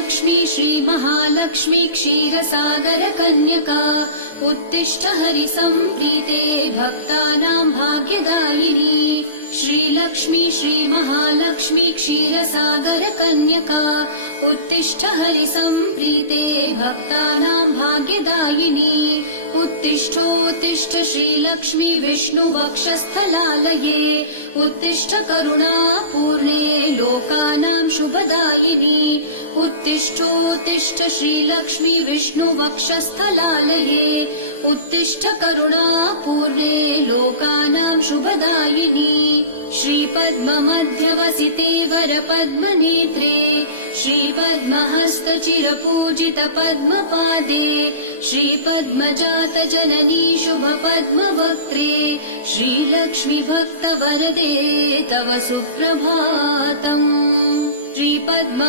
श्रीलक्ष्मी श्रीमहालक्ष्मी क्षीरसागरकन्यका उत्तिष्ठ हरिसम्प्रीते भक्तानां भाग्यदायिनी। श्रीलक्ष्मी श्रीमहालक्ष्मी क्षीरसागरकन्यका उत्तिष्ठ हरिसम्प्रीते भक्तानां भाग्यदायिनी। उत्तिष्ठोत्तिष्ठ श्रीलक्ष्मी विष्णुवक्षस्थलालये उत्तिष्ठ करुणापूर्णे लोकानां शुभदायिनी। उत्तिष्ठोत्तिष्ठ श्रीलक्ष्मी विष्णुवक्षस्थलालये उत्तिष्ठ करुणापूर्णे लोकानां शुभदायिनी। श्रीपद्ममध्यवसिते वरपद्मनेत्रे श्रीपद्महस्तचिरपूजितपद्मपादे श्रीपद्मजातजननी शुभपद्मवक्त्रे श्रीलक्ष्मी भक्तवरदे तव सुप्रभातम्। श्रीपद्म